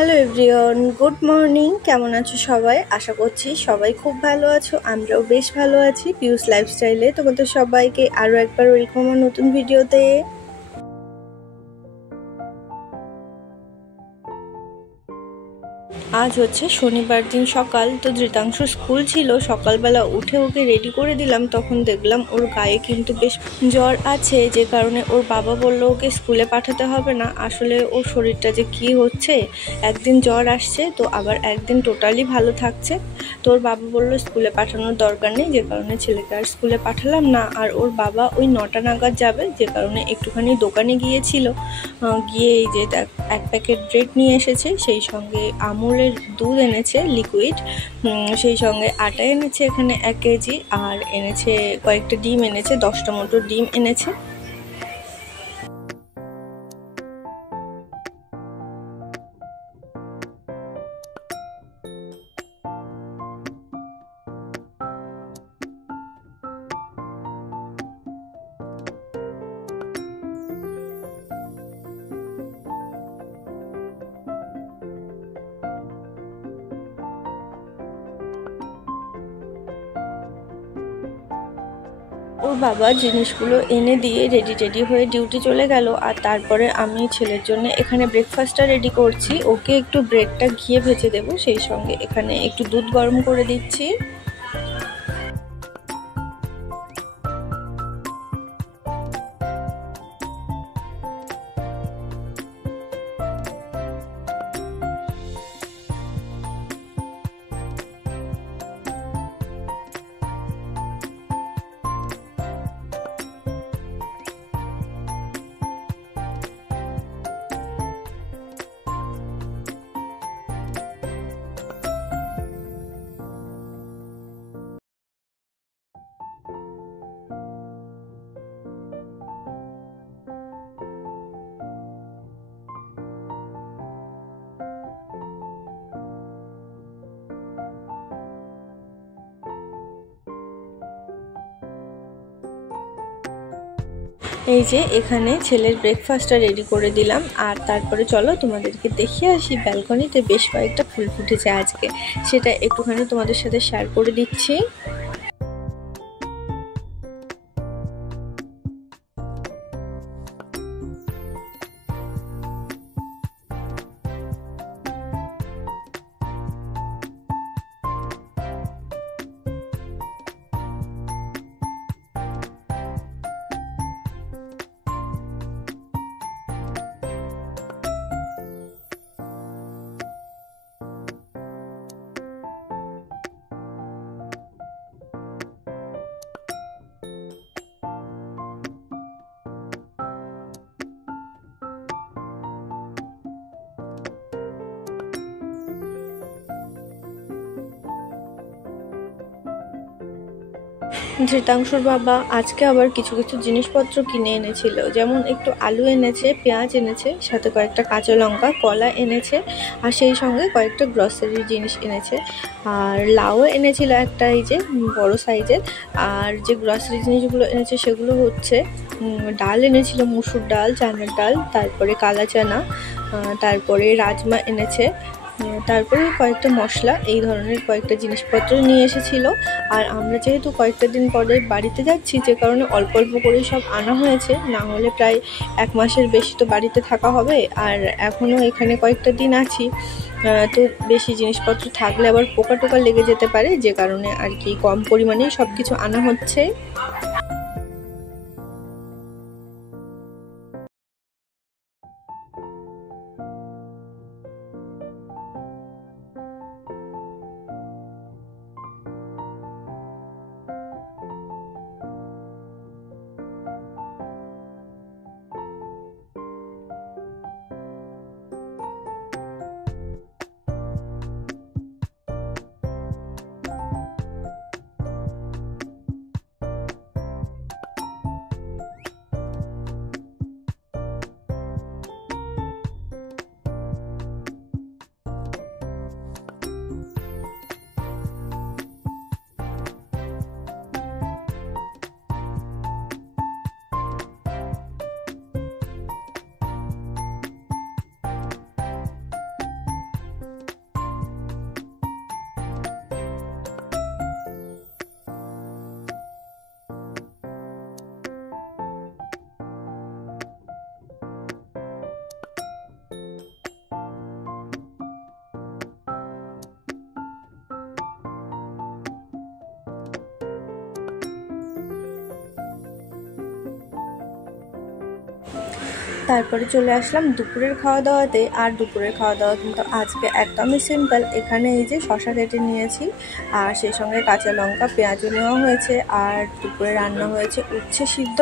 Hello everyone, good morning. কেমন আছো সবাই? আশা করছি সবাই খুব ভালো আছো। আমরাও বেশ ভালো আছি। পিউস লাইফস্টাইলে তোমাদের সবাইকে আরও একবার ওয়েলকাম আমার নতুন ভিডিওতে। আজ হচ্ছে শনিবার দিন সকাল, তো ধৃতাংশ স্কুল ছিল। সকালবেলা উঠে ওকে রেডি করে দিলাম, তখন দেখলাম ওর গায়ে কিন্তু বেশ জ্বর আছে, যে কারণে ওর বাবা বলল ওকে স্কুলে পাঠাতে হবে না। আসলে ওর শরীরটা যে কি হচ্ছে, একদিন জ্বর আসছে তো আবার একদিন টোটালি ভালো থাকছে। তো ওর বাবা বলল স্কুলে পাঠানোর দরকার নেই, যে কারণে ছেলেকে আর স্কুলে পাঠালাম না। আর ওর বাবা ওই 9টা নাগাদ যাবে, যে কারণে একটুখানি দোকানে গিয়েছিল। গিয়ে এই যে এক প্যাকেট ব্রেড নিয়ে এসেছে, সেই সঙ্গে আমুলের দুধ এনেছে লিকুইড, সেই সঙ্গে আটা এনেছে এখানে 1 কেজি, আর এনেছে কয়েকটা ডিম এনেছে, 10টা মতো ডিম এনেছে। ওর বাবা জিনিসগুলো এনে দিয়ে রেডি হয়ে ডিউটি চলে গেল। আর তারপরে আমি ছেলের জন্য এখানে ব্রেকফাস্টটা রেডি করছি। ওকে একটু ব্রেডটা ঘিয়ে ভেজে দেবো, সেই সঙ্গে এখানে একটু দুধ গরম করে দিচ্ছি। এই যে এখানে ছেলের ব্রেকফাস্টটা রেডি করে দিলাম। আর তারপরে চলো তোমাদেরকে দেখিয়ে আসি, ব্যালকনিতে বেশ কয়েকটা ফুল ফুটেছে আজকে, সেটা একটুখানি তোমাদের সাথে শেয়ার করে দিচ্ছি। ধৃতাংশুর বাবা আজকে আবার কিছু কিছু জিনিসপত্র কিনে এনেছিল, যেমন একটু আলু এনেছে, পেঁয়াজ এনেছে, সাথে কয়েকটা কাঁচা লঙ্কা, কলা এনেছে, আর সেই সঙ্গে কয়েকটা গ্রসারি জিনিস এনেছে। আর লাউ এনেছিল একটা, এই যে বড় সাইজের। আর যে গ্রসারি জিনিসগুলো এনেছে সেগুলো হচ্ছে ডাল এনেছিল, মুসুর ডাল, চানার ডাল, তারপরে কালা চানা, তারপরে রাজমা এনেছে, তারপরে কয়েকটা মশলা, এই ধরনের কয়েকটা জিনিসপত্র নিয়ে এসেছিল। আর আমরা যেহেতু কয়েকটা দিন পরে বাড়িতে যাচ্ছি, যে কারণে অল্প অল্প করেই সব আনা হয়েছে, না হলে প্রায় 1 মাসের বেশি তো বাড়িতে থাকা হবে। আর এখনও এখানে কয়েকটা দিন আছি, তো বেশি জিনিসপত্র থাকলে আবার পোকা টোকা লেগে যেতে পারে, যে কারণে আর কি কম পরিমাণেই সব কিছু আনা হচ্ছে। তারপরে চলে আসলাম দুপুরের খাওয়া দাওয়াতে। আর দুপুরের খাওয়া দাওয়া কিন্তু আজকে একদমই সিম্পল। এখানে এই যে শশা কেটে নিয়েছি, আর সেই সঙ্গে কাঁচা লঙ্কা পেঁয়াজও নেওয়া হয়েছে। আর দুপুরে রান্না হয়েছে উচ্ছে সিদ্ধ,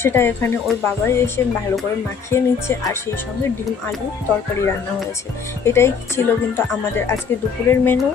সেটা এখানে ওর বাবাই এসে ভালো করে মাখিয়ে নিচ্ছে। আর সেই সঙ্গে ডিম আলু তরকারি রান্না হয়েছে। এটাই ছিল কিন্তু আমাদের আজকে দুপুরের মেনু।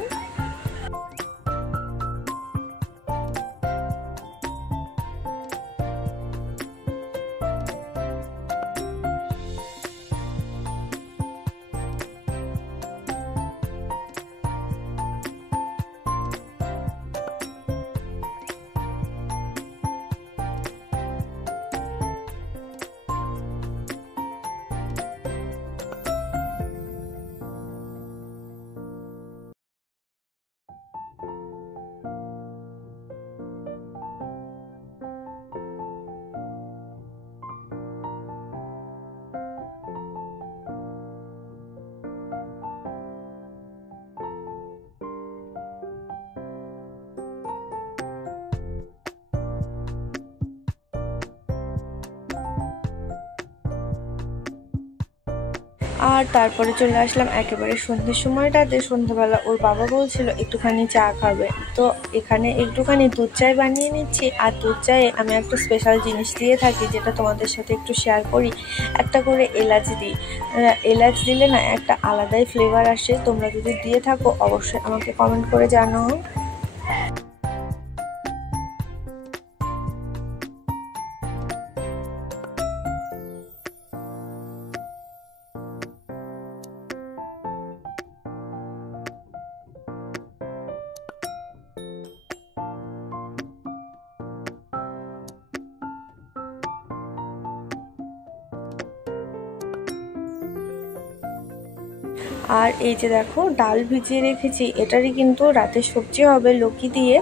আর তারপরে চলে আসলাম একেবারে সন্ধ্যের সময়টাতে। সন্ধ্যাবেলা ওর বাবা বলছিল একটুখানি চা খাবে, তো এখানে একটুখানি দুধ চায় বানিয়ে নিচ্ছি। আর দুধ চায়ে আমি একটা স্পেশাল জিনিস দিয়ে থাকি, যেটা তোমাদের সাথে একটু শেয়ার করি। একটা করে এলাচ দিই। এলাচ দিলে না একটা আলাদাই ফ্লেভার আসে। তোমরা যদি দিয়ে থাকো অবশ্যই আমাকে কমেন্ট করে জানাও। আর এই যে দেখো ডাল ভিজিয়ে রেখেছি, এটারই কিন্তু রাতের সবজি হবে লৌকি দিয়ে।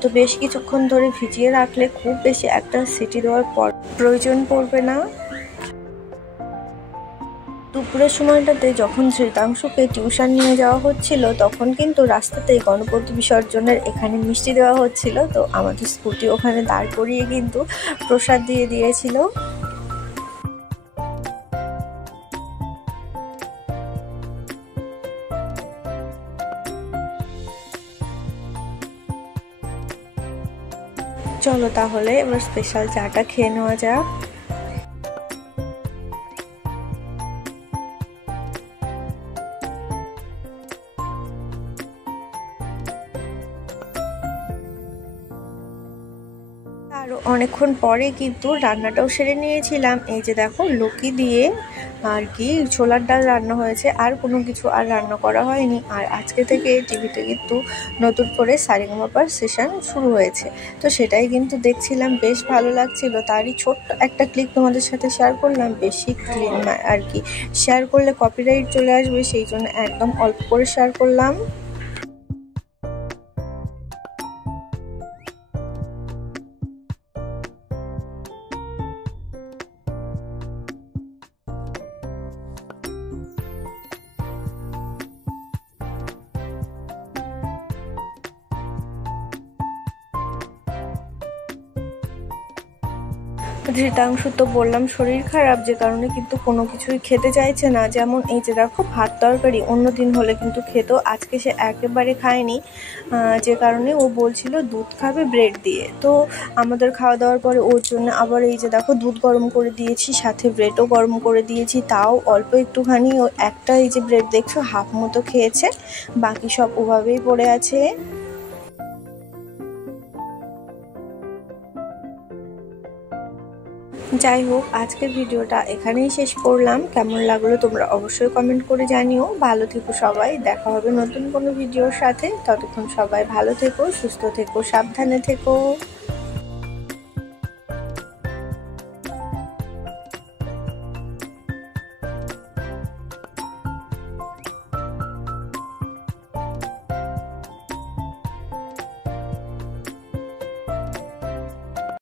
তো বেশ কিছুক্ষণ ধরে ভিজিয়ে রাখলে খুব বেশি একটা সিটি দেওয়ার প্রয়োজন পড়বে না। দুপুরের সময়টাতে যখন শ্রীতাংশুকে টিউশন নিয়ে যাওয়া হচ্ছিল, তখন কিন্তু রাস্তাতেই গণপতি বিসর্জনের এখানে মিষ্টি দেওয়া হচ্ছিল। তো আমাদের স্কুটি ওখানে দাঁড় করিয়ে কিন্তু প্রসাদ দিয়ে দিয়েছিল। চলো তাহলে এবার স্পেশাল চাটা খেয়ে নেওয়া যাক। আরও অনেকক্ষণ পরে কিন্তু রান্নাটাও সেরে নিয়েছিলাম। এই যে দেখো লৌকি দিয়ে আর কি ছোলার ডাল রান্না হয়েছে, আর কোনো কিছু আর রান্না করা হয়নি। আর আজকে থেকে টিভিতে কিন্তু নতুন করে সারেগামাপার সেশন শুরু হয়েছে, তো সেটাই কিন্তু দেখছিলাম, বেশ ভালো লাগছিল। তারই ছোট্ট একটা ক্লিপ তোমাদের সাথে শেয়ার করলাম। বেশি ক্লিন আর কি শেয়ার করলে কপিরাইট চলে আসবে, সেই জন্য একদম অল্প করে শেয়ার করলাম। ধৃতাংশ তো বললাম শরীর খারাপ, যে কারণে কিন্তু কোনো কিছুই খেতে চাইছে না। যেমন এই যে দেখো ভাত তরকারি অন্য দিন হলে কিন্তু খেত, আজকে সে একেবারে খায়নি। যে কারণে ও বলছিল দুধ খাবে ব্রেড দিয়ে। তো আমাদের খাওয়া দাওয়ার পরে ওর জন্য আবার এই যে দেখো দুধ গরম করে দিয়েছি, সাথে ব্রেডও গরম করে দিয়েছি, তাও অল্প একটুখানি। ও একটা এই যে ব্রেড দেখছো হাফ মতো খেয়েছে, বাকি সব ওভাবেই পড়ে আছে। যাই হোক, আজকের ভিডিওটা এখানেই শেষ করলাম। কেমন লাগলো তোমরা অবশ্যই কমেন্ট করে জানিও। ভালো থেকো সবাই, দেখা হবে নতুন কোনো ভিডিওর সাথে। ততক্ষণ সবাই ভালো থেকো, সুস্থ থেকো, সাবধানে থেকো।